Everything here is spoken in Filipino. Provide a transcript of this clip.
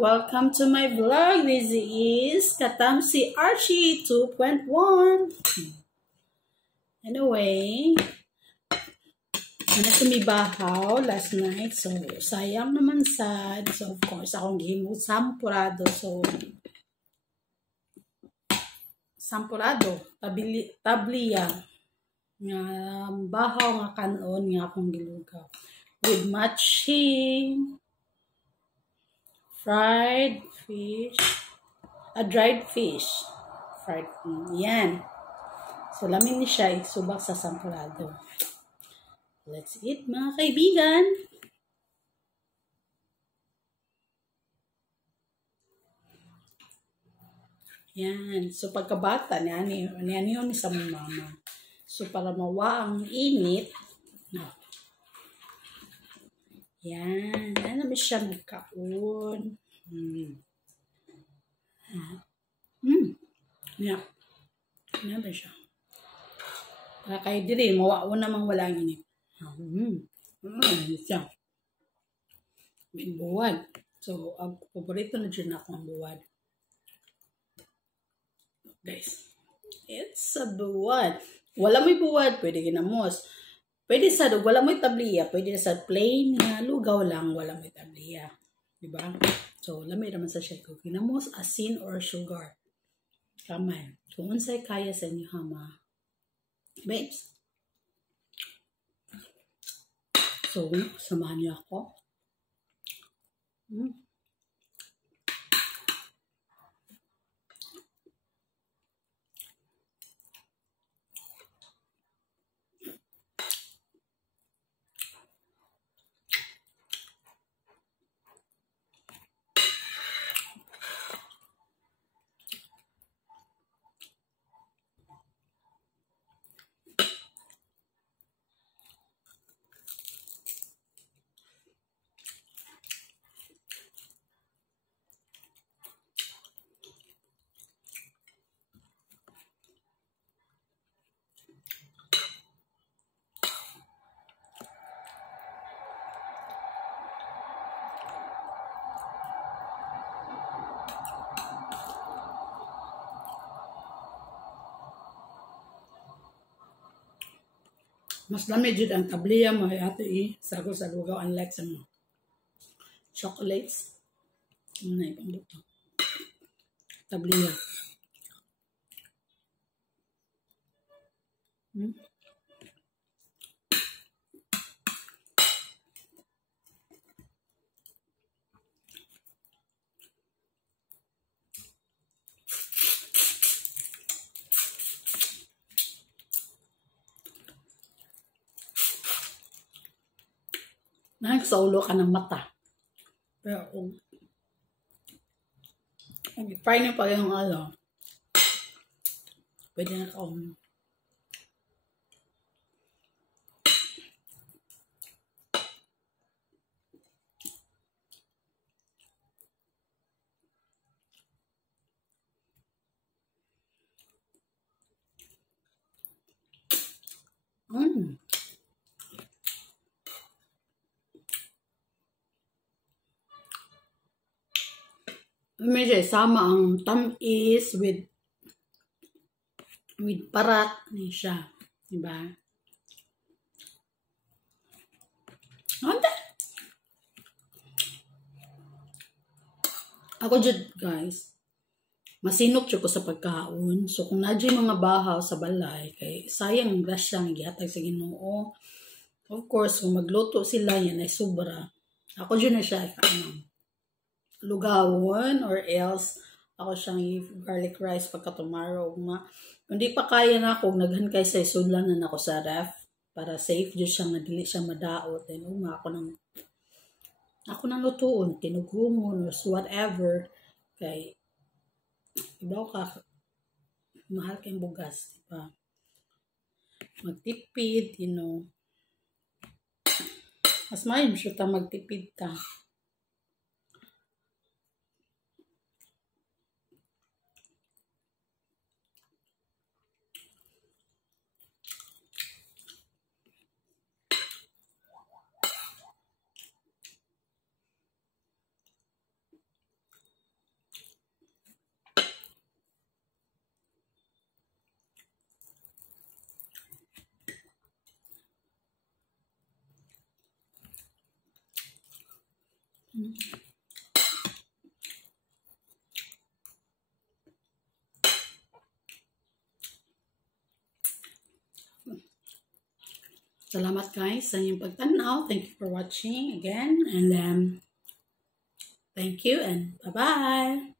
welcome to my vlog. This is Katamsi Archie 2.1. Anyway, tumibahaw last night. So, sayang naman sad. So, of course, akong gihimo sampurado. So, sampurado, tabliya. Nga bahaw nga kanon nga akong gilugaw. With matching fried fish, dried fish. Fried, yan. So, lamin ni siya isubak sa sampurado. Let's eat, mga kaibigan. Yan. So, pagkabata, yan yun sa mama. So, para mawa ang init, no. Yan. Yan naman siya magkaon. Yan. Yan ba siya? Para kayo diri, mawaon namang walang init. Siya. May buwad. So, ang paborito na dyan ako ang buwad. Guys, it's a buwad. Wala mo'y buwad, pwede ginamos. Pwede sa wala mo'y tabliya, pwede sa plain nga lugaw lang, wala mo'y tabliya. Diba? So, lamay naman sa siya ko. Ginamos, asin, or sugar. Kamay. Kung unsay kaya sa inyo, hama. Babes. So, samahan niyo ako. Mas lamig jud ang tabliya mo ate sago sa lugaw unlike sa mga chocolates. Ano na ibang buto. Tabliya. Sa ulo ka ng mata. Pero kung i-fry na pa yung pwede na akong medyo sama ang tamis with parat ni siya, diba? Ante. Ako jud guys, masinop jud ko sa pagkaon. So kung nadyo mga bahaw sa balay, kay sayang ang grasya nga gihatag sa Ginoo. Of course, kung magluto sila yan ay sobra. Ako jud na siya lugawon or else ako siyang garlic rice pagka tomorrow. Kung di pa kaya na ako, naghan kay sa isudlan na ako sa ref para safe jud siya nga dili siya madaot. Then ako nang lutuon, tinughumon or whatever. Kay ibaw ka, mahal kayong bugas, diba? Magtipid, mas maayos siya ta magtipid ta. Salamat guys sa inyong pagtanaw. Thank you for watching again. And thank you and bye-bye.